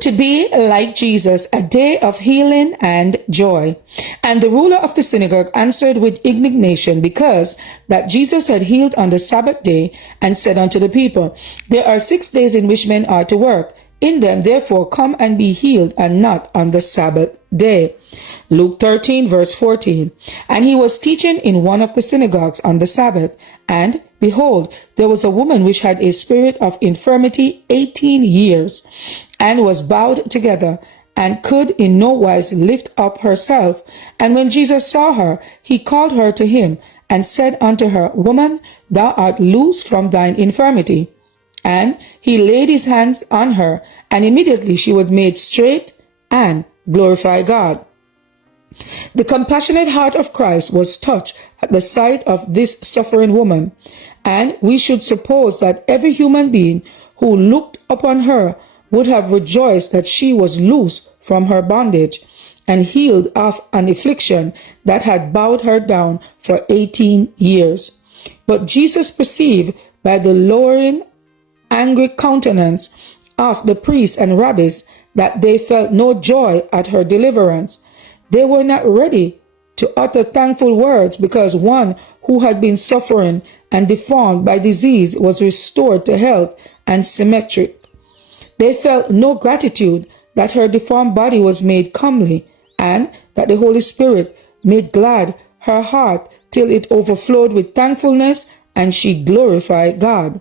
To be like Jesus, a day of healing and joy. And the ruler of the synagogue answered with indignation, because that Jesus had healed on the Sabbath day, and said unto the people, There are 6 days in which men are to work. In them therefore come and be healed, and not on the Sabbath day. Luke 13 verse 14. And he was teaching in one of the synagogues on the Sabbath, and behold, there was a woman which had a spirit of infirmity 18 years, and was bowed together, and could in no wise lift up herself. And when Jesus saw her, he called her to him, and said unto her, Woman, thou art loosed from thine infirmity. And he laid his hands on her, and immediately she was made straight, and glorified God. The compassionate heart of Christ was touched at the sight of this suffering woman, and we should suppose that every human being who looked upon her would have rejoiced that she was loose from her bondage and healed of an affliction that had bowed her down for 18 years. But Jesus perceived by the lowering, angry countenance of the priests and rabbis that they felt no joy at her deliverance. They were not ready to utter thankful words because one who had been suffering and deformed by disease was restored to health and symmetry. They felt no gratitude that her deformed body was made comely, and that the Holy Spirit made glad her heart till it overflowed with thankfulness, and she glorified God.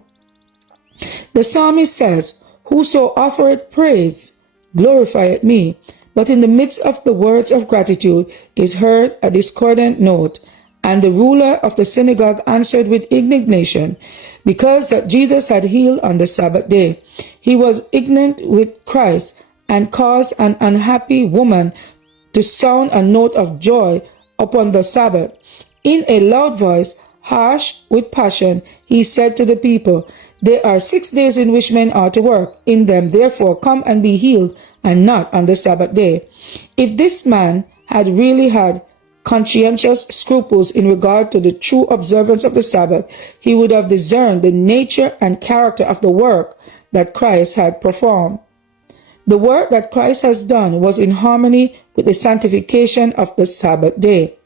The psalmist says, Whoso offereth praise glorifieth me. But in the midst of the words of gratitude is heard a discordant note, and the ruler of the synagogue answered with indignation, because that Jesus had healed on the Sabbath day. He was indignant with Christ, and caused an unhappy woman to sound a note of joy upon the Sabbath. In a loud voice, harsh with passion, he said to the people, There are 6 days in which men are to work. In them therefore come and be healed, and not on the Sabbath day. If this man had really had conscientious scruples in regard to the true observance of the Sabbath, he would have discerned the nature and character of the work that Christ had performed. The work that Christ has done was in harmony with the sanctification of the Sabbath day.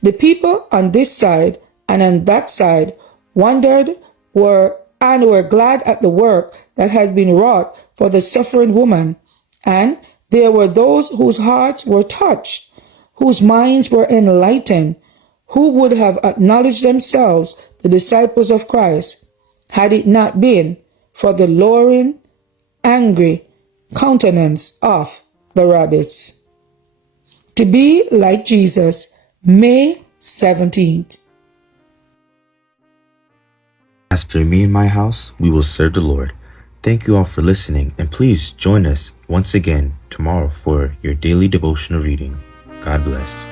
The people on this side and on that side wondered were glad at the work that had been wrought for the suffering woman. And there were those whose hearts were touched, whose minds were enlightened, who would have acknowledged themselves the disciples of Christ, had it not been for the lowering, angry countenance of the rabbis. To be like Jesus, May 17th. As for me and my house, we will serve the Lord. Thank you all for listening, and please join us once again tomorrow for your daily devotional reading. God bless.